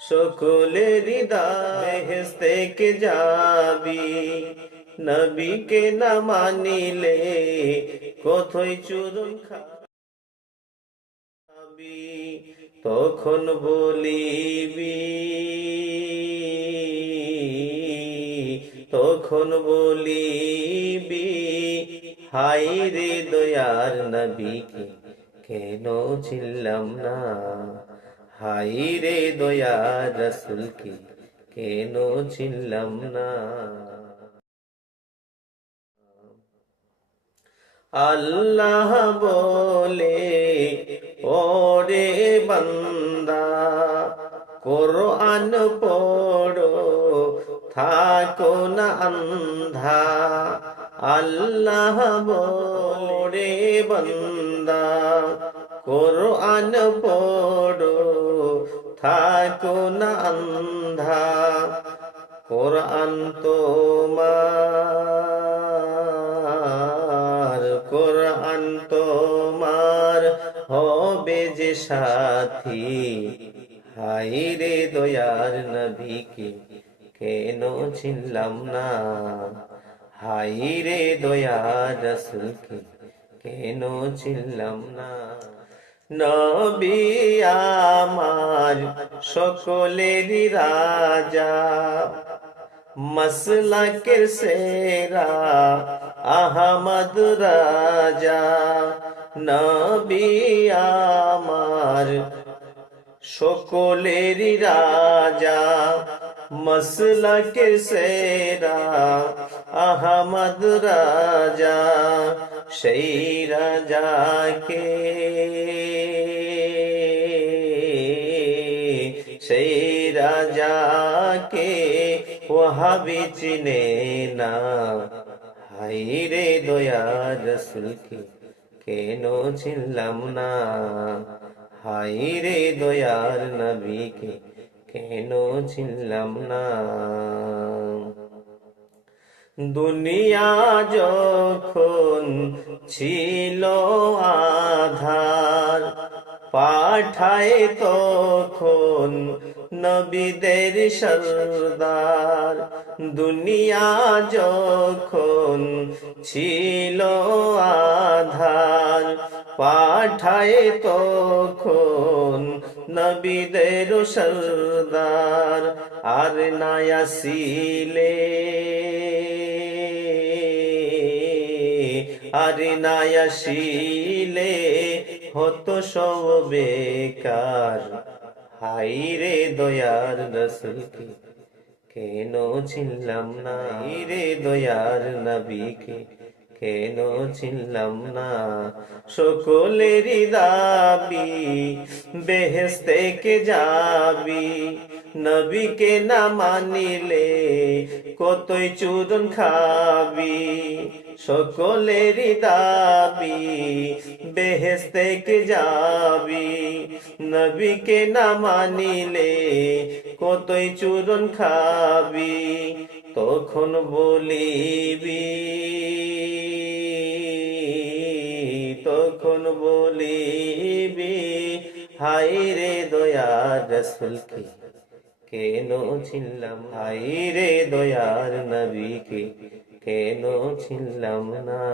সকলের হৃদয় বেহেশতে কে যাবি, নবীকে না মানিলে কোথায় চূরণ খাবি। তখন বলিবি, তখন বলিবি, হায় রে দয়ার নবীকে কেন চিনলাম না, হায় রে দয়ার রাসূলকে কেন চিনলাম না। আল্লাহ বলে, ওরে বান্দা কোরআন পড়ো, থাকো না আন্ধা। আল্লাহ বলে, বান্দা কোরআন পড়ো, থাকো না আন্ধা। কোরআন তোমার, কোরআন তোমার হবে যে সাথী, হায় রে দয়ার নবীকে কেন চিনলাম না, হায় রে দয়ার রাসূলকে কেন চিনলাম না। নবী আমার সকলেরই রাজা, মাসলাকের সেরা আহমদ রাজা। নবী আমার সকলেরই রাজা, মাসলাকের সেরা আহমদ রাজা। সেই রাজাকে, সেই রাজাকে ওয়াহাবি চিনে না, হায় রে দয়ার রাসূলকে কেন চিনলাম না, হায় রে দয়ার নবীকে কেন চিনলাম না। দুনিয়া যখন ছিল আধার, পাঠায় তখন নবীদের সরদার। দুনিয়া যখন ছিল আধার, পাঠায় তখন নবীদের সরদার। আর না আসিলে, আর না আসিলে হতো সব বেকার, হায় রে দয়ার রাসূলকে কেন চিনলাম না, হায় রে দয়ার নবীকে কেন চিনলাম না। সকলেরই দাবি বেহেশতে কে যাবি, নবীকে না মানিলে কতই চূরণ খাবি। সকলেরই দাবি বেহেশতে কে যাবি, নবীকে না মানিলে কতই চূরণ খাবি। তখন বলিবি, তখন বলিবি, হায় রে দয়ার রাসূলকে কেন চিনলাম, হায় রে দয়ার নবীকে কেন চিনলাম না।